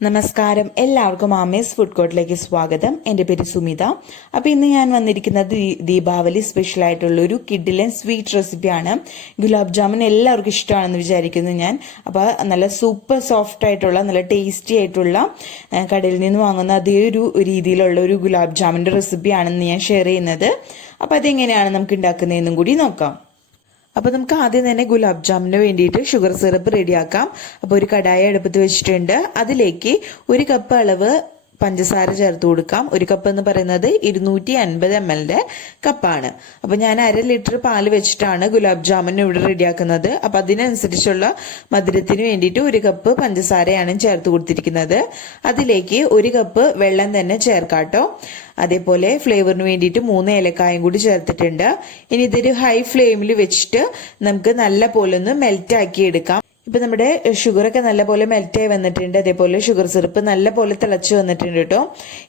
നമസ്കാരം, എല്ലാവർക്കും ആമേസ് ഫുഡ് കോർട്ടിലേക്ക് സ്വാഗതം. എൻ്റെ പേര് സുമിത. അപ്പോൾ ഇന്ന് ഞാൻ വന്നിരിക്കുന്നത് ദീപാവലി സ്പെഷ്യൽ ആയിട്ടുള്ള ഒരു കിഡിലൻ സ്വീറ്റ് റെസിപ്പിയാണ്. ഗുലാബ് ജാമുൻ എല്ലാവർക്കും ഇഷ്ടമാണെന്ന് വിചാരിക്കുന്നു ഞാൻ. അപ്പോൾ നല്ല സൂപ്പർ സോഫ്റ്റ് ആയിട്ടുള്ള നല്ല ടേസ്റ്റി ആയിട്ടുള്ള കടയിൽ നിന്ന് വാങ്ങുന്ന അതേ ഒരു രീതിയിലുള്ള ഒരു ഗുലാബ് ജാമുൻ്റെ റെസിപ്പിയാണെന്ന് ഞാൻ ഷെയർ ചെയ്യുന്നത്. അപ്പോൾ അതെങ്ങനെയാണ് നമുക്ക് ഉണ്ടാക്കുന്നതെന്നും കൂടി നോക്കാം. അപ്പോൾ നമുക്ക് ആദ്യം തന്നെ ഗുലാബ് ജാമുന് വേണ്ടിയിട്ട് ഷുഗർ സിറപ്പ് റെഡിയാക്കാം. അപ്പോൾ ഒരു കടായി അടുപ്പത്ത് വെച്ചിട്ടുണ്ട്. അതിലേക്ക് 1 കപ്പ് അളവ് പഞ്ചസാര ചേർത്ത് കൊടുക്കാം. 1 കപ്പ് എന്ന് പറയുന്നത് 250 ml കപ്പാണ്. അപ്പോൾ ഞാൻ 1/2 ലിറ്റർ പാല് വെച്ചിട്ടാണ് ഗുലാബ് ജാമുൻ ഇവിടെ റെഡിയാക്കുന്നത്. അപ്പോൾ അതിനനുസരിച്ചുള്ള മധുരത്തിന് വേണ്ടിയിട്ട് 1 കപ്പ് പഞ്ചസാരയാണ് ചേർത്ത് കൊടുത്തിരിക്കുന്നത്. അതിലേക്ക് 1 കപ്പ് വെള്ളം തന്നെ ചേർക്കാട്ടോ. അതേപോലെ ഫ്ലേവറിന് വേണ്ടിയിട്ട് 3 ഏലക്കായും കൂടി ചേർത്തിട്ടുണ്ട്. ഇനി ഇതൊരു ഹൈ ഫ്ലെയിമിൽ വെച്ചിട്ട് നമുക്ക് നല്ല പോലെ ഒന്ന് മെൽറ്റ് ആക്കി എടുക്കാം. ഇപ്പൊ നമ്മുടെ ഷുഗറൊക്കെ നല്ലപോലെ മെൽറ്റായി വന്നിട്ടുണ്ട്. അതേപോലെ ഷുഗർ സിറപ്പ് നല്ലപോലെ തിളച്ച് വന്നിട്ടുണ്ട് കേട്ടോ.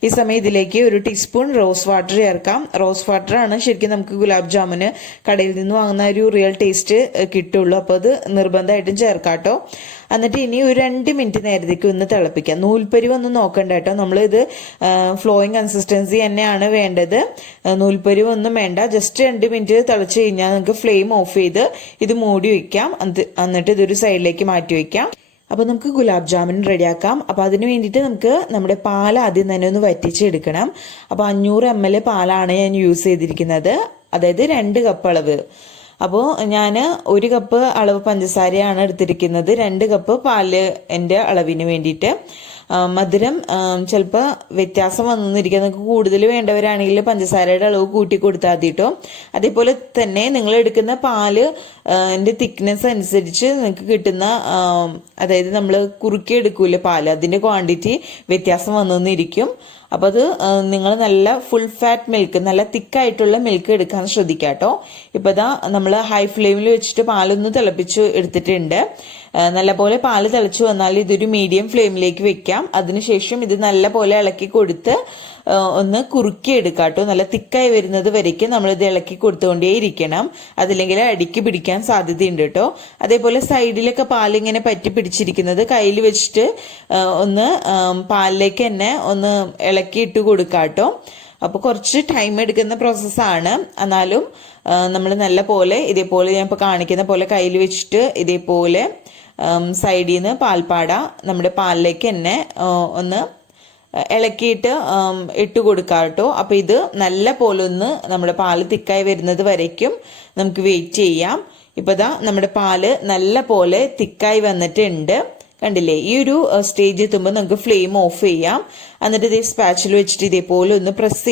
ഈ സമയം ഇതിലേക്ക് 1 ടീസ്പൂൺ റോസ് വാട്ടർ ചേർക്കാം. റോസ് വാട്ടർ ആണ് ശരിക്കും നമുക്ക് ഗുലാബ് ജാമുന് കടയിൽ നിന്ന് വാങ്ങുന്ന ഒരു റിയൽ ടേസ്റ്റ് കിട്ടുള്ളൂ. അപ്പോൾ അത് നിർബന്ധമായിട്ടും ചേർക്കാട്ടോ. എന്നിട്ട് ഇനി ഒരു 2 മിനിറ്റ് നേരത്തേക്ക് ഒന്ന് തിളപ്പിക്കാം. നൂൽപ്പരിവൊന്നും നോക്കണ്ട കേട്ടോ. നമ്മളിത് ഫ്ലോയിങ് കൺസിസ്റ്റൻസി തന്നെയാണ് വേണ്ടത്. നൂൽപ്പരിവൊന്നും വേണ്ട. ജസ്റ്റ് 2 മിനിറ്റ് തിളച്ച് കഴിഞ്ഞാൽ നമുക്ക് ഫ്ലെയിം ഓഫ് ചെയ്ത് ഇത് മൂടി വയ്ക്കാം. എന്നിട്ട് ഇതൊരു സൈഡിലേക്ക് മാറ്റി വയ്ക്കാം. അപ്പോൾ നമുക്ക് ഗുലാബ് ജാമുൻ റെഡിയാക്കാം. അപ്പോൾ അതിന് വേണ്ടിയിട്ട് നമുക്ക് നമ്മുടെ പാൽ ആദ്യം തന്നെ ഒന്ന് വറ്റിച്ചെടുക്കണം. അപ്പോൾ 500 ml പാലാണ് ഞാൻ യൂസ് ചെയ്തിരിക്കുന്നത്. അതായത് 2 കപ്പ് അളവ്. അപ്പോൾ ഞാൻ 1 കപ്പ് അളവ് പഞ്ചസാരയാണ് എടുത്തിരിക്കുന്നത്. 2 കപ്പ് പാല് എൻ്റെ അളവിന് വേണ്ടിയിട്ട്. മധുരം ചിലപ്പോൾ വ്യത്യാസം വന്നിരിക്കുക. നിങ്ങൾക്ക് കൂടുതൽ വേണ്ടവരാണെങ്കിൽ പഞ്ചസാരയുടെ അളവ് കൂട്ടി കൊടുത്താൽ മതി കേട്ടോ. അതേപോലെ തന്നെ നിങ്ങൾ എടുക്കുന്ന പാല് എൻ്റെ തിക്നെസ് അനുസരിച്ച് നിങ്ങൾക്ക് കിട്ടുന്ന, അതായത് നമ്മൾ കുറുക്കി എടുക്കൂലേ പാല്, അതിൻ്റെ ക്വാണ്ടിറ്റി വ്യത്യാസം വന്നിരിക്കും. അപ്പോൾ അത് നിങ്ങൾ നല്ല ഫുൾ ഫാറ്റ് മിൽക്ക്, നല്ല തിക്കായിട്ടുള്ള മിൽക്ക് എടുക്കാൻ ശ്രദ്ധിക്കുക കേട്ടോ. ഇപ്പോൾ ഇതാ നമ്മൾ ഹൈ ഫ്ലെയിമിൽ വെച്ചിട്ട് പാലൊന്ന് തിളപ്പിച്ച് എടുത്തിട്ടുണ്ട്. നല്ലപോലെ പാല് തിളച്ച് വന്നാൽ ഇതൊരു മീഡിയം ഫ്ലെയിമിലേക്ക് വെക്കാം. അതിനുശേഷം ഇത് നല്ലപോലെ ഇളക്കി കൊടുത്ത് ഒന്ന് കുറുക്കി എടുക്കാം കേട്ടോ. നല്ല തിക്കായി വരുന്നത് വരയ്ക്ക് നമ്മളിത് ഇളക്കി കൊടുത്തുകൊണ്ടേയിരിക്കണം. അതില്ലെങ്കിൽ അടിക്ക് പിടിക്കാൻ സാധ്യതയുണ്ട് കേട്ടോ. അതേപോലെ സൈഡിലൊക്കെ പാലിങ്ങനെ പറ്റി പിടിച്ചിരിക്കുന്നത് കയ്യിൽ വെച്ചിട്ട് ഒന്ന് പാലിലേക്ക് തന്നെ ഒന്ന് ഇളക്കി ഇട്ട് കൊടുക്കാം കേട്ടോ. അപ്പോൾ കുറച്ച് ടൈം എടുക്കുന്ന പ്രോസസ്സാണ്. എന്നാലും നമ്മൾ നല്ല പോലെ ഇതേപോലെ ഞാൻ ഇപ്പോൾ കാണിക്കുന്ന പോലെ കയ്യിൽ വെച്ചിട്ട് ഇതേപോലെ സൈഡിൽ നിന്ന് പാൽപ്പാട നമ്മുടെ പാലിലേക്ക് തന്നെ ഒന്ന് ഇളക്കിയിട്ട് ഇട്ട് കൊടുക്കാം കേട്ടോ. അപ്പോൾ ഇത് നല്ല പോലെ ഒന്ന് നമ്മുടെ പാല് തിക്കായി വരുന്നത് വരയ്ക്കും നമുക്ക് വെയിറ്റ് ചെയ്യാം. ഇപ്പോൾ ദാ നമ്മുടെ പാല് നല്ല പോലെ തിക്കായി വന്നിട്ടുണ്ട്. കണ്ടില്ലേ? ഈ ഒരു സ്റ്റേജ് എത്തുമ്പോൾ നമുക്ക് ഫ്ലെയിം ഓഫ് ചെയ്യാം. എന്നിട്ട് ഇതേ സ്പാച്ചിൽ വെച്ചിട്ട് ഇതേപോലെ ഒന്ന് പ്രസ്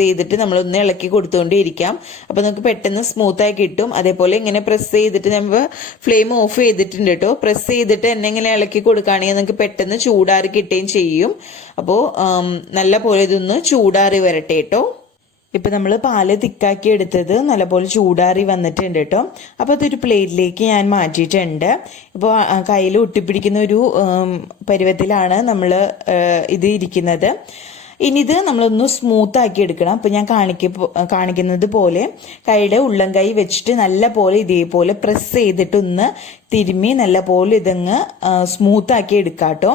ചെയ്തിട്ട് നമ്മളൊന്ന് ഇളക്കി കൊടുത്തുകൊണ്ടേയിരിക്കാം. അപ്പോൾ നമുക്ക് പെട്ടെന്ന് സ്മൂത്തായി കിട്ടും. അതേപോലെ ഇങ്ങനെ പ്രസ് ചെയ്തിട്ട് നമ്മൾ ഫ്ലെയിം ഓഫ് ചെയ്തിട്ടുണ്ട് കേട്ടോ. പ്രസ് ചെയ്തിട്ട് എന്നെ ഇങ്ങനെ ഇളക്കി കൊടുക്കുകയാണെങ്കിൽ നമുക്ക് പെട്ടെന്ന് ചൂടാറി കിട്ടുകയും ചെയ്യും. അപ്പോൾ നല്ല പോലെ ഇതൊന്ന് ചൂടാറി വരട്ടെ കേട്ടോ. ഇപ്പം നമ്മൾ പാല് തിക്കാക്കി എടുത്തത് നല്ലപോലെ ചൂടാറി വന്നിട്ടുണ്ട് കേട്ടോ. അപ്പോൾ അതൊരു പ്ലേറ്റിലേക്ക് ഞാൻ മാറ്റിയിട്ടുണ്ട്. ഇപ്പോൾ കയ്യിൽ ഒട്ടിപ്പിടിക്കുന്ന ഒരു പരുവത്തിലാണ് നമ്മൾ ഇത് ഇരിക്കുന്നത്. ഇനി ഇത് നമ്മളൊന്ന് സ്മൂത്ത് ആക്കി എടുക്കണം. അപ്പോൾ ഞാൻ കാണിക്കുന്നത് പോലെ കൈയുടെ ഉള്ളം കൈ വെച്ചിട്ട് നല്ല പോലെ ഇതേപോലെ പ്രസ് ചെയ്തിട്ടൊന്ന് തിരുമ്മി നല്ല പോലെ ഇതങ്ങ് സ്മൂത്ത് ആക്കി എടുക്കാം കേട്ടോ.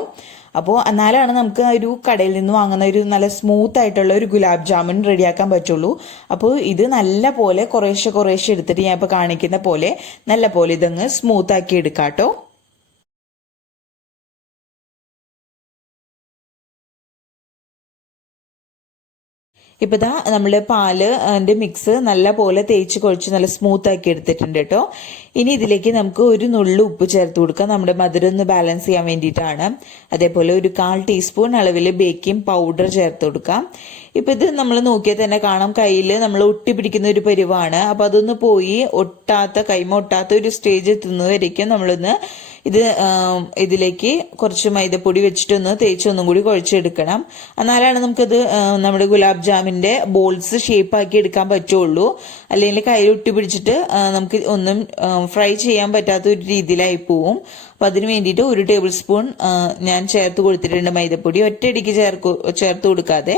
അപ്പോൾ എന്നാലാണ് നമുക്ക് ഒരു കടയിൽ നിന്ന് വാങ്ങുന്ന ഒരു നല്ല സ്മൂത്ത് ആയിട്ടുള്ള ഒരു ഗുലാബ് ജാമുൻ റെഡിയാക്കാൻ പറ്റുള്ളൂ. അപ്പോൾ ഇത് നല്ല പോലെ കുറേശ്ശെ എടുത്തിട്ട് ഞാൻ ഇപ്പോൾ കാണിക്കുന്ന പോലെ നല്ല പോലെ ഇതങ്ങ് സ്മൂത്ത് ആക്കി എടുക്കാം കേട്ടോ. ഇപ്പോൾ ഇതാ നമ്മൾ പാല് അതിൻ്റെ മിക്സ് നല്ല പോലെ തേച്ച് കുഴച്ച് നല്ല സ്മൂത്ത് ആക്കി എടുത്തിട്ടുണ്ട് കേട്ടോ. ഇനി ഇതിലേക്ക് നമുക്ക് ഒരു നുള്ളു ഉപ്പ് ചേർത്ത് കൊടുക്കാം. നമ്മുടെ മധുരം ഒന്ന് ബാലൻസ് ചെയ്യാൻ വേണ്ടിയിട്ടാണ്. അതേപോലെ ഒരു 1/4 ടീസ്പൂൺ അളവിൽ ബേക്കിംഗ് പൗഡർ ചേർത്ത് കൊടുക്കാം. ഇപ്പം ഇത് നമ്മൾ നോക്കിയാൽ തന്നെ കാണാം കയ്യിൽ നമ്മൾ ഒട്ടിപ്പിടിക്കുന്ന ഒരു പരുവാണ്. അപ്പോൾ അതൊന്ന് പോയി കൈമ ഒട്ടാത്ത ഒരു സ്റ്റേജ് എത്തുന്നവരേക്കും നമ്മളൊന്ന് ഇതിലേക്ക് കുറച്ച് മൈദപ്പൊടി വെച്ചിട്ടൊന്ന് തേച്ച് ഒന്നും കൂടി കുഴച്ചെടുക്കണം. എന്നാലാണ് നമുക്കത് നമ്മുടെ ഗുലാബ് ജാമിൻ്റെ ബോൾസ് ഷേപ്പാക്കി എടുക്കാൻ പറ്റുള്ളൂ. അല്ലെങ്കിൽ കയ്യിൽ ഒട്ടി പിടിച്ചിട്ട് നമുക്ക് ഒന്നും ഫ്രൈ ചെയ്യാൻ പറ്റാത്ത ഒരു രീതിയിലായി പോവും. അപ്പോൾ അതിന് വേണ്ടിയിട്ട് 1 ടേബിൾ സ്പൂൺ ഞാൻ ചേർത്ത് കൊടുത്തിട്ടുണ്ട് മൈദപ്പൊടി. ഒറ്റയടിക്ക് ചേർത്ത് കൊടുക്കാതെ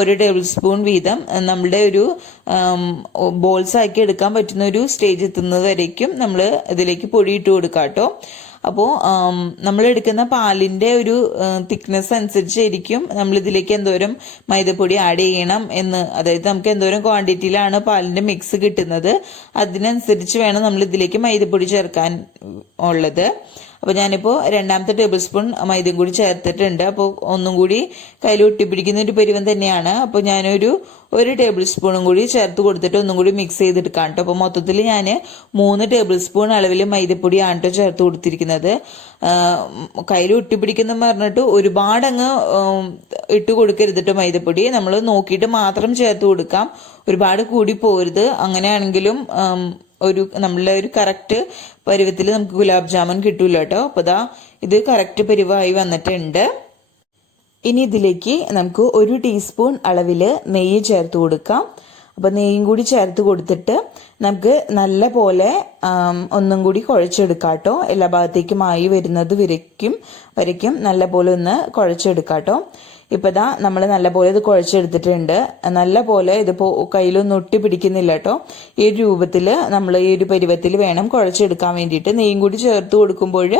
1 ടേബിൾ സ്പൂൺ വീതം നമ്മളുടെ ഒരു ബോൾസ് ആക്കി എടുക്കാൻ പറ്റുന്ന ഒരു സ്റ്റേജ് എത്തുന്നത് വരയ്ക്കും നമ്മൾ ഇതിലേക്ക് പൊടി ഇട്ട് കൊടുക്കാം കേട്ടോ. അപ്പോൾ നമ്മൾ എടുക്കുന്ന പാലിൻ്റെ ഒരു തിക്നെസ് അനുസരിച്ചായിരിക്കും നമ്മൾ ഇതിലേക്ക് എന്തോരം മൈദപ്പൊടി ആഡ് ചെയ്യണം എന്ന്, അതായത് നമുക്ക് എന്തോരം ക്വാണ്ടിറ്റിയിലാണ് പാലിൻ്റെ മിക്സ് കിട്ടുന്നത് അതിനനുസരിച്ച് വേണം നമ്മൾ ഇതിലേക്ക് മൈദപ്പൊടി ചേർക്കാൻ ഉള്ളത്. അപ്പോൾ ഞാനിപ്പോൾ 2ാമത്തെ ടേബിൾ സ്പൂൺ മൈദയും കൂടി ചേർത്തിട്ടുണ്ട്. അപ്പോൾ ഒന്നും കൂടി കയ്യിൽ ഒട്ടിപ്പിടിക്കുന്ന ഒരു പരുവം തന്നെയാണ്. അപ്പോൾ ഞാനൊരു 1 ടേബിൾ സ്പൂണും കൂടി ചേർത്ത് കൊടുത്തിട്ട് ഒന്നും കൂടി മിക്സ് ചെയ്തെടുക്കാം കേട്ടോ. അപ്പോൾ മൊത്തത്തിൽ ഞാൻ 3 ടേബിൾ സ്പൂൺ അളവിൽ മൈദപ്പൊടിയാണ് കേട്ടോ ചേർത്ത് കൊടുത്തിരിക്കുന്നത്. കയ്യിൽ ഒട്ടിപ്പിടിക്കുന്ന പറഞ്ഞിട്ട് ഒരുപാട് അങ്ങ് ഇട്ട് കൊടുക്കരുത് കേട്ടോ മൈദപ്പൊടി. നമ്മൾ നോക്കിയിട്ട് മാത്രം ചേർത്ത് കൊടുക്കാം, ഒരുപാട് കൂടി പോരുത്. അങ്ങനെയാണെങ്കിലും നമ്മളുടെ ഒരു കറക്റ്റ് പരുവത്തിൽ നമുക്ക് ഗുലാബ് ജാമുൻ കിട്ടൂല കേട്ടോ. അപ്പോൾ ഇത് കറക്റ്റ് പരുവമായി വന്നിട്ടുണ്ട്. ഇനി ഇതിലേക്ക് നമുക്ക് 1 ടീസ്പൂൺ അളവിൽ നെയ്യ് ചേർത്ത് കൊടുക്കാം. അപ്പോൾ നെയ്യും കൂടി ചേർത്ത് കൊടുത്തിട്ട് നമുക്ക് നല്ല പോലെ ഒന്നും കൂടി കുഴച്ചെടുക്കാം കേട്ടോ. എല്ലാ ഭാഗത്തേക്കും ആയി വരുന്നത് വരയ്ക്കും നല്ല പോലെ ഒന്ന് കുഴച്ചെടുക്കാം കേട്ടോ. ഇപ്പോൾ നമ്മൾ നല്ലപോലെ ഇത് കുഴച്ചെടുത്തിട്ടുണ്ട്. നല്ല പോലെ ഇതിപ്പോൾ കയ്യിലൊന്നും ഒട്ടി പിടിക്കുന്നില്ല കേട്ടോ. ഈ ഒരു രൂപത്തിൽ നമ്മൾ ഈ ഒരു പരുവത്തിൽ വേണം കുഴച്ചെടുക്കാൻ വേണ്ടിയിട്ട്. നെയ്യും കൂടി ചേർത്ത് കൊടുക്കുമ്പോൾ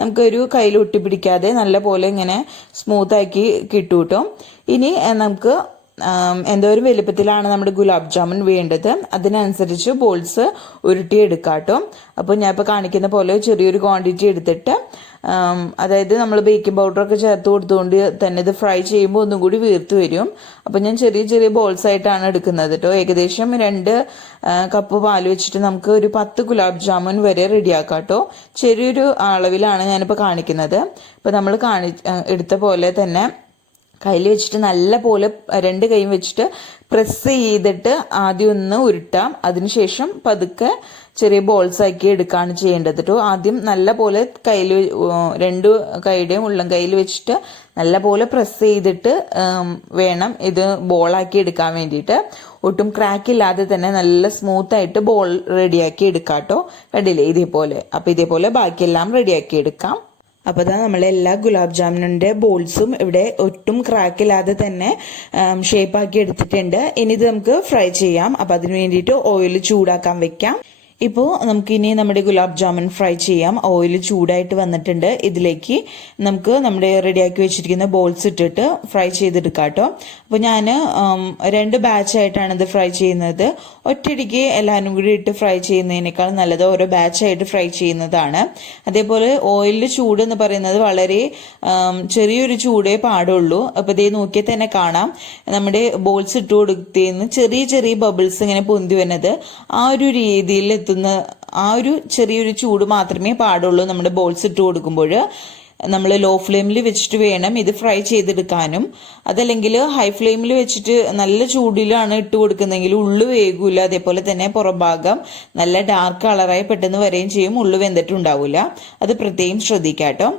നമുക്കൊരു കയ്യിൽ ഒട്ടി പിടിക്കാതെ നല്ല പോലെ ഇങ്ങനെ സ്മൂത്താക്കി കിട്ടും കേട്ടോ. ഇനി നമുക്ക് എന്തോരം വലുപ്പത്തിലാണ് നമ്മുടെ ഗുലാബ് ജാമുൻ വേണ്ടത് അതിനനുസരിച്ച് ബോൾസ് ഉരുട്ടിയെടുക്കാം കേട്ടോ. അപ്പോൾ ഞാൻ ഇപ്പോൾ കാണിക്കുന്ന പോലെ ചെറിയൊരു ക്വാണ്ടിറ്റി എടുത്തിട്ട്, അതായത് നമ്മൾ ബേക്കിംഗ് പൗഡറൊക്കെ ചേർത്ത് കൊടുത്തുകൊണ്ട് തന്നെ ഇത് ഫ്രൈ ചെയ്യുമ്പോൾ ഒന്നും കൂടി വീർത്ത് വരും. അപ്പോൾ ഞാൻ ചെറിയ ചെറിയ ബോൾസ് ആയിട്ടാണ് എടുക്കുന്നത് കേട്ടോ. ഏകദേശം 2 കപ്പ് പാല് വെച്ചിട്ട് നമുക്ക് ഒരു 10 ഗുലാബ് ജാമുൻ വരെ റെഡിയാക്കാം കേട്ടോ. ചെറിയൊരു അളവിലാണ് ഞാനിപ്പോൾ കാണിക്കുന്നത്. അപ്പോൾ നമ്മൾ എടുത്ത പോലെ തന്നെ കയ്യിൽ വെച്ചിട്ട് നല്ല പോലെ 2 കൈയും വെച്ചിട്ട് പ്രസ് ചെയ്തിട്ട് ആദ്യം ഒന്ന് ഉരുട്ടാം. അതിനുശേഷം പതുക്കെ ചെറിയ ബോൾസ് ആക്കി എടുക്കുകയാണ് ചെയ്യേണ്ടത് കേട്ടോ. ആദ്യം നല്ല പോലെ കയ്യിൽ 2 കൈയുടെയും ഉള്ളം കയ്യിൽ വെച്ചിട്ട് നല്ല പോലെ പ്രസ് ചെയ്തിട്ട് വേണം ഇത് ബോളാക്കി എടുക്കാൻ വേണ്ടിയിട്ട്. ഒട്ടും ക്രാക്ക് ഇല്ലാതെ തന്നെ നല്ല സ്മൂത്തായിട്ട് ബോൾ റെഡിയാക്കി എടുക്കാം കേട്ടോ. കണ്ടില്ലേ ഇതേപോലെ. അപ്പോൾ ഇതേപോലെ ബാക്കിയെല്ലാം റെഡിയാക്കി എടുക്കാം. അപ്പോൾ നമ്മളെല്ലാ ഗുലാബ് ജാമുനിൻ്റെ ബോൾസും ഇവിടെ ഒട്ടും ക്രാക്കില്ലാതെ തന്നെ ഷേപ്പാക്കി എടുത്തിട്ടുണ്ട്. ഇനി ഇത് നമുക്ക് ഫ്രൈ ചെയ്യാം. അപ്പോൾ അതിന് വേണ്ടിയിട്ട് ഓയിൽ ചൂടാക്കാൻ വെക്കാം. ഇപ്പോൾ നമുക്കിനി നമ്മുടെ ഗുലാബ് ജാമുൻ ഫ്രൈ ചെയ്യാം. ഓയിൽ ചൂടായിട്ട് വന്നിട്ടുണ്ട്. ഇതിലേക്ക് നമുക്ക് നമ്മുടെ റെഡിയാക്കി വെച്ചിരിക്കുന്ന ബോൾസ് ഇട്ടിട്ട് ഫ്രൈ ചെയ്തെടുക്കാം കേട്ടോ. അപ്പോൾ ഞാൻ 2 ബാച്ചായിട്ടാണ് ഇത് ഫ്രൈ ചെയ്യുന്നത്. ഒറ്റയടിക്ക് എല്ലാവരും കൂടി ഇട്ട് ഫ്രൈ ചെയ്യുന്നതിനേക്കാൾ നല്ലത് ഓരോ ബാച്ചായിട്ട് ഫ്രൈ ചെയ്യുന്നതാണ്. അതേപോലെ ഓയിലിൻ്റെ ചൂട് എന്ന് പറയുന്നത് വളരെ ചെറിയൊരു ചൂടേ പാടുള്ളൂ. അപ്പോൾ ഇതേ നോക്കിയാൽ തന്നെ കാണാം നമ്മുടെ ബോൾസ് ഇട്ട് കൊടുത്തതിന് ചെറിയ ചെറിയ ബബിൾസ് ഇങ്ങനെ പൊന്തി വരുന്നത്. ആ ഒരു രീതിയിൽ ആ ഒരു ചെറിയൊരു ചൂട് മാത്രമേ പാടുള്ളൂ നമ്മുടെ ബോൾസ് ഇട്ട് കൊടുക്കുമ്പോൾ. നമ്മൾ ലോ ഫ്ലെയിമിൽ വെച്ചിട്ട് വേണം ഇത് ഫ്രൈ ചെയ്തെടുക്കാനും. അതല്ലെങ്കിൽ ഹൈ ഫ്ലെയിമിൽ വെച്ചിട്ട് നല്ല ചൂടിലാണ് ഇട്ട് കൊടുക്കുന്നതെങ്കിൽ ഉള്ളു വേഗൂല. അതേപോലെ തന്നെ പുറംഭാഗം നല്ല ഡാർക്ക് കളറായി പെട്ടെന്ന് വരെയും ചെയ്യും, ഉള്ളു വെന്തിട്ടുണ്ടാവില്ല. അത് പ്രത്യേകം ശ്രദ്ധിക്കാം കേട്ടോ.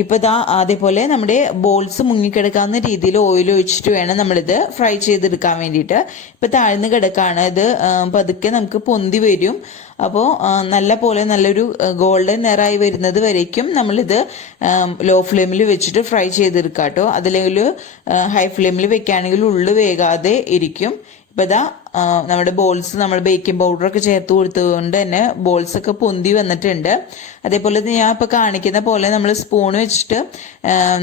ഇപ്പോൾ അതേപോലെ നമ്മുടെ ബോൾസ് മുങ്ങിക്കിടക്കാവുന്ന രീതിയിൽ ഓയിൽ ഒഴിച്ചിട്ട് വേണം നമ്മളിത് ഫ്രൈ ചെയ്തെടുക്കാൻ വേണ്ടിയിട്ട്. ഇപ്പോൾ താഴ്ന്ന് കിടക്കാണ്. ഇത് പതുക്കെ നമുക്ക് പൊന്തി വരും. അപ്പോൾ നല്ല പോലെ നല്ലൊരു ഗോൾഡൻ നിറായി വരുന്നത് വരയ്ക്കും നമ്മളിത് ലോ ഫ്ലെയിമിൽ വെച്ചിട്ട് ഫ്രൈ ചെയ്തെടുക്കാം കേട്ടോ. അതില്ലെങ്കിൽ ഹൈ ഫ്ലെയിമിൽ വെക്കുകയാണെങ്കിൽ ഉള്ളു വേകാതെ ഇരിക്കും. ഇപ്പോൾ നമ്മുടെ ബോൾസ് നമ്മൾ ബേക്കിംഗ് പൗഡറൊക്കെ ചേർത്ത് കൊടുത്തതുകൊണ്ട് തന്നെ ബോൾസൊക്കെ പൊന്തി വന്നിട്ടുണ്ട്. അതേപോലെ ഞാൻ ഇപ്പോൾ കാണിക്കുന്ന പോലെ നമ്മൾ സ്പൂൺ വെച്ചിട്ട്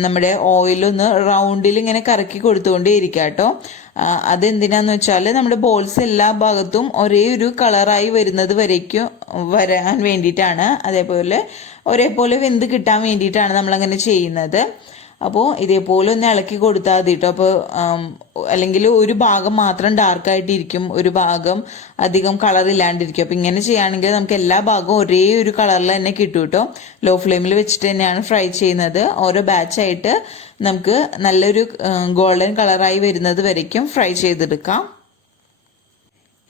നമ്മുടെ ഓയിലൊന്ന് റൗണ്ടിൽ ഇങ്ങനെ കറക്കി കൊടുത്തുകൊണ്ടേ ഇരിക്കുക കേട്ടോ. അതെന്തിനാന്ന് വെച്ചാൽ നമ്മുടെ ബോൾസ് എല്ലാ ഭാഗത്തും ഒരേ ഒരു കളറായി വരുന്നത് വരാൻ വേണ്ടിയിട്ടാണ്. അതേപോലെ ഒരേപോലെ വെന്ത് കിട്ടാൻ വേണ്ടിയിട്ടാണ് നമ്മളങ്ങനെ ചെയ്യുന്നത്. അപ്പോൾ ഇതേപോലെ ഒന്ന് ഇളക്കി കൊടുത്താൽ മതി കേട്ടോ. അപ്പോൾ അല്ലെങ്കിൽ ഒരു ഭാഗം മാത്രം ഡാർക്കായിട്ടിരിക്കും, ഒരു ഭാഗം അധികം കളർ ഇല്ലാണ്ടിരിക്കും. അപ്പോൾ ഇങ്ങനെ ചെയ്യുകയാണെങ്കിൽ നമുക്ക് എല്ലാ ഭാഗവും ഒരേ ഒരു കളറിൽ തന്നെ കിട്ടും കേട്ടോ. ലോ ഫ്ലെയിമിൽ വെച്ചിട്ട് തന്നെയാണ് ഫ്രൈ ചെയ്യുന്നത്. ഓരോ ബാച്ചായിട്ട് നമുക്ക് നല്ലൊരു ഗോൾഡൻ കളറായി വരുന്നത് വരയ്ക്കും ഫ്രൈ ചെയ്തെടുക്കാം.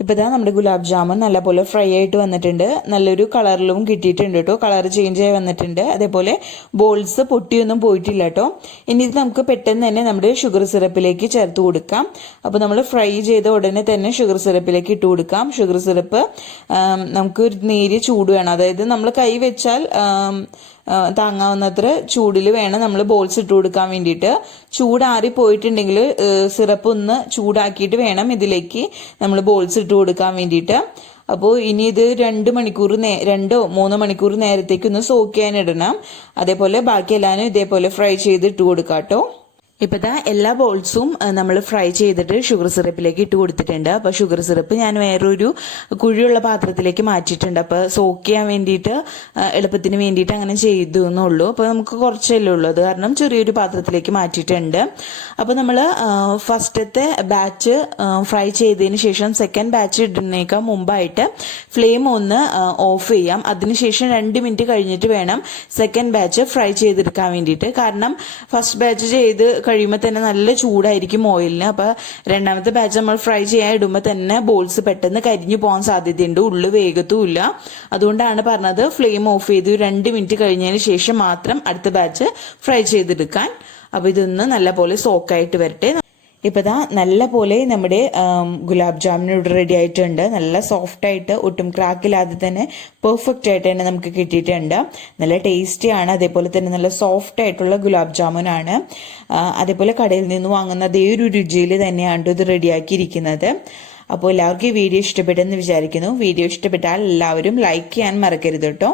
ഇപ്പോൾ നമ്മുടെ ഗുലാബ് ജാമുൻ നല്ലപോലെ ഫ്രൈ ആയിട്ട് വന്നിട്ടുണ്ട്. നല്ലൊരു കളറിലും കിട്ടിയിട്ടുണ്ട് കേട്ടോ. കളർ ചേഞ്ച് ആയി വന്നിട്ടുണ്ട്. അതേപോലെ ബോൾസ് പൊട്ടിയൊന്നും പോയിട്ടില്ല കേട്ടോ. ഇനി ഇത് നമുക്ക് പെട്ടെന്ന് തന്നെ നമ്മുടെ ഷുഗർ സിറപ്പിലേക്ക് ചേർത്ത് കൊടുക്കാം. അപ്പോൾ നമ്മൾ ഫ്രൈ ചെയ്ത ഉടനെ തന്നെ ഷുഗർ സിറപ്പിലേക്ക് ഇട്ട് കൊടുക്കാം. ഷുഗർ സിറപ്പ് നമുക്ക് ഒരു നേരിയ ചൂട് വേണം. അതായത് നമ്മൾ കൈ വെച്ചാൽ താങ്ങാവുന്നത്ര ചൂടിൽ വേണം നമ്മൾ ബോൾസ് ഇട്ട് കൊടുക്കാൻ വേണ്ടിയിട്ട്. ചൂടാറി പോയിട്ടുണ്ടെങ്കിൽ സിറപ്പ് ഒന്ന് ചൂടാക്കിയിട്ട് വേണം ഇതിലേക്ക് നമ്മൾ ബോൾസ് ഇട്ട് കൊടുക്കാൻ വേണ്ടിയിട്ട്. അപ്പോൾ ഇനി ഇത് 2-3 നേരത്തേക്ക് ഒന്ന് സോക്ക് ചെയ്യാൻ ഇടണം. അതേപോലെ ബാക്കി എല്ലാവരും ഇതേപോലെ ഫ്രൈ ചെയ്ത് ഇട്ട് കൊടുക്കാം കേട്ടോ. ഇപ്പോൾ ദാ എല്ലാ ബോൾസും നമ്മൾ ഫ്രൈ ചെയ്തിട്ട് ഷുഗർ സിറപ്പിലേക്ക് ഇട്ട് കൊടുത്തിട്ടുണ്ട്. അപ്പോൾ ഷുഗർ സിറപ്പ് ഞാൻ വേറൊരു കുഴിയുള്ള പാത്രത്തിലേക്ക് മാറ്റിയിട്ടുണ്ട്. അപ്പോൾ സോക്ക് ചെയ്യാൻ വേണ്ടിയിട്ട് എളുപ്പത്തിന് വേണ്ടിയിട്ട് അങ്ങനെ ചെയ്തു എന്നുള്ളൂ. അപ്പോൾ നമുക്ക് കുറച്ചല്ലേ ഉള്ളൂ, അത് കാരണം ചെറിയൊരു പാത്രത്തിലേക്ക് മാറ്റിയിട്ടുണ്ട്. അപ്പോൾ നമ്മൾ ഫസ്റ്റത്തെ ബാച്ച് ഫ്രൈ ചെയ്തതിന് ശേഷം സെക്കൻഡ് ബാച്ച് ഇടുന്നേക്കാൾ മുമ്പായിട്ട് ഫ്ലെയിം ഒന്ന് ഓഫ് ചെയ്യാം. അതിനുശേഷം 2 മിനിറ്റ് കഴിഞ്ഞിട്ട് വേണം സെക്കൻഡ് ബാച്ച് ഫ്രൈ ചെയ്തെടുക്കാൻ വേണ്ടിയിട്ട്. കാരണം ഫസ്റ്റ് ബാച്ച് ചെയ്ത് കഴിയുമ്പോൾ തന്നെ നല്ല ചൂടായിരിക്കും ഓയിലിന്. അപ്പോൾ രണ്ടാമത്തെ ബാച്ച് നമ്മൾ ഫ്രൈ ചെയ്യാൻ ഇടുമ്പോൾ തന്നെ ബോൾസ് പെട്ടെന്ന് കരിഞ്ഞു പോകാൻ സാധ്യതയുണ്ട്, ഉള്ളു വേഗത്തുമില്ല. അതുകൊണ്ടാണ് പറഞ്ഞത് ഫ്ലെയിം ഓഫ് ചെയ്ത് 2 മിനിറ്റ് കഴിഞ്ഞതിന് ശേഷം മാത്രം അടുത്ത ബാച്ച് ഫ്രൈ ചെയ്തെടുക്കാൻ. അപ്പോൾ ഇതൊന്ന് നല്ലപോലെ സോക്കായിട്ട് വരട്ടെ. ഇപ്പോൾ ദാ നല്ല പോലെ നമ്മുടെ ഗുലാബ് ജാമുൻ ഇവിടെ റെഡി ആയിട്ടുണ്ട്. നല്ല സോഫ്റ്റായിട്ട് ഒട്ടും ക്രാക്കില്ലാതെ തന്നെ പെർഫെക്റ്റ് ആയിട്ട് തന്നെ നമുക്ക് കിട്ടിയിട്ടുണ്ട്. നല്ല ടേസ്റ്റിയാണ്, അതേപോലെ തന്നെ നല്ല സോഫ്റ്റ് ആയിട്ടുള്ള ഗുലാബ് ജാമുൻ ആണ്. അതേപോലെ കടയിൽ നിന്ന് വാങ്ങുന്ന അതേ ഒരു രുചിയിൽ തന്നെയാണ് ഇത് റെഡിയാക്കിയിരിക്കുന്നത്. അപ്പോൾ എല്ലാവർക്കും ഈ വീഡിയോ ഇഷ്ടപ്പെട്ടെന്ന് വിചാരിക്കുന്നു. വീഡിയോ ഇഷ്ടപ്പെട്ടാൽ എല്ലാവരും ലൈക്ക് ചെയ്യാൻ മറക്കരുത് കേട്ടോ.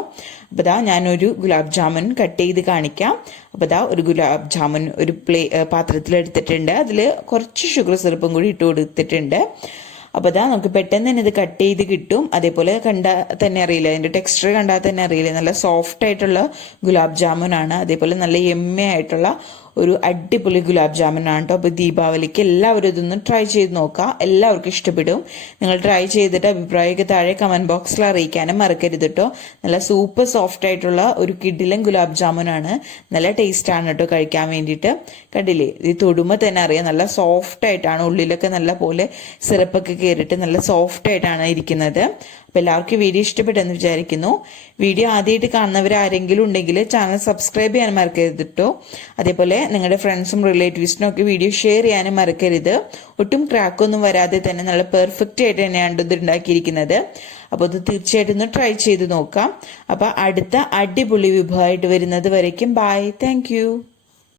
അപ്പോൾ ദാ ഞാനൊരു ഗുലാബ് ജാമുൻ കട്ട് ചെയ്ത് കാണിക്കാം. അപ്പോൾ ദാ ഒരു ഗുലാബ് ജാമുൻ ഒരു പാത്രത്തിലെടുത്തിട്ടുണ്ട്. അതിൽ കുറച്ച് ഷുഗർ സിറപ്പും കൂടി ഇട്ട് കൊടുത്തിട്ടുണ്ട്. അപ്പോൾ ദാ നമുക്ക് പെട്ടെന്ന് തന്നെ ഇത് കട്ട് ചെയ്ത് കിട്ടും. അതേപോലെ കണ്ടാൽ തന്നെ അറിയില്ല, അതിൻ്റെ ടെക്സ്ചർ കണ്ടാൽ തന്നെ അറിയില്ല, നല്ല സോഫ്റ്റ് ആയിട്ടുള്ള ഗുലാബ് ജാമുൻ ആണ്. അതേപോലെ നല്ല യമ്മി ആയിട്ടുള്ള ഒരു അടിപൊളി ഗുലാബ് ജാമുൻ ആണ് കേട്ടോ. അപ്പോൾ ദീപാവലിക്ക് എല്ലാവരും ഇതൊന്ന് ട്രൈ ചെയ്ത് നോക്കുക, എല്ലാവർക്കും ഇഷ്ടപ്പെടും. നിങ്ങൾ ട്രൈ ചെയ്തിട്ട് അഭിപ്രായമൊക്കെ താഴെ കമന്റ് ബോക്സിൽ അറിയിക്കാനും മറക്കരുത് കേട്ടോ. നല്ല സൂപ്പർ സോഫ്റ്റ് ആയിട്ടുള്ള ഒരു കിഡിലും ഗുലാബ് ജാമുൻ ആണ്. നല്ല ടേസ്റ്റ് ആണ് കേട്ടോ കഴിക്കാൻ വേണ്ടിയിട്ട്. കണ്ടില്ലേ, ഇത് തൊടുമ്പോൾ തന്നെ അറിയാം നല്ല സോഫ്റ്റ് ആയിട്ടാണ്, ഉള്ളിലൊക്കെ നല്ല പോലെ സിറപ്പൊക്കെ കയറിയിട്ട് നല്ല സോഫ്റ്റ് ആയിട്ടാണ് ഇരിക്കുന്നത്. അപ്പോൾ എല്ലാവർക്കും വീഡിയോ ഇഷ്ടപ്പെട്ടെന്ന് വിചാരിക്കുന്നു. വീഡിയോ ആദ്യമായിട്ട് കാണുന്നവരാരെങ്കിലും ഉണ്ടെങ്കിൽ ചാനൽ സബ്സ്ക്രൈബ് ചെയ്യാൻ മറക്കരുത് കേട്ടോ. അതേപോലെ നിങ്ങളുടെ ഫ്രണ്ട്സും റിലേറ്റീവ്സിനും ഒക്കെ വീഡിയോ ഷെയർ ചെയ്യാനും മറക്കരുത്. ഒട്ടും ക്രാക്കൊന്നും വരാതെ തന്നെ നല്ല പെർഫെക്റ്റ് ആയിട്ട് തന്നെയാണ് ഇത് ഉണ്ടാക്കിയിരിക്കുന്നത്. അപ്പോൾ ഇത് തീർച്ചയായിട്ടും ഒന്ന് ട്രൈ ചെയ്ത് നോക്കാം. അപ്പോൾ അടുത്ത അടിപൊളി വിഭവമായിട്ട് വരുന്നത് വരയ്ക്കും ബൈ, താങ്ക്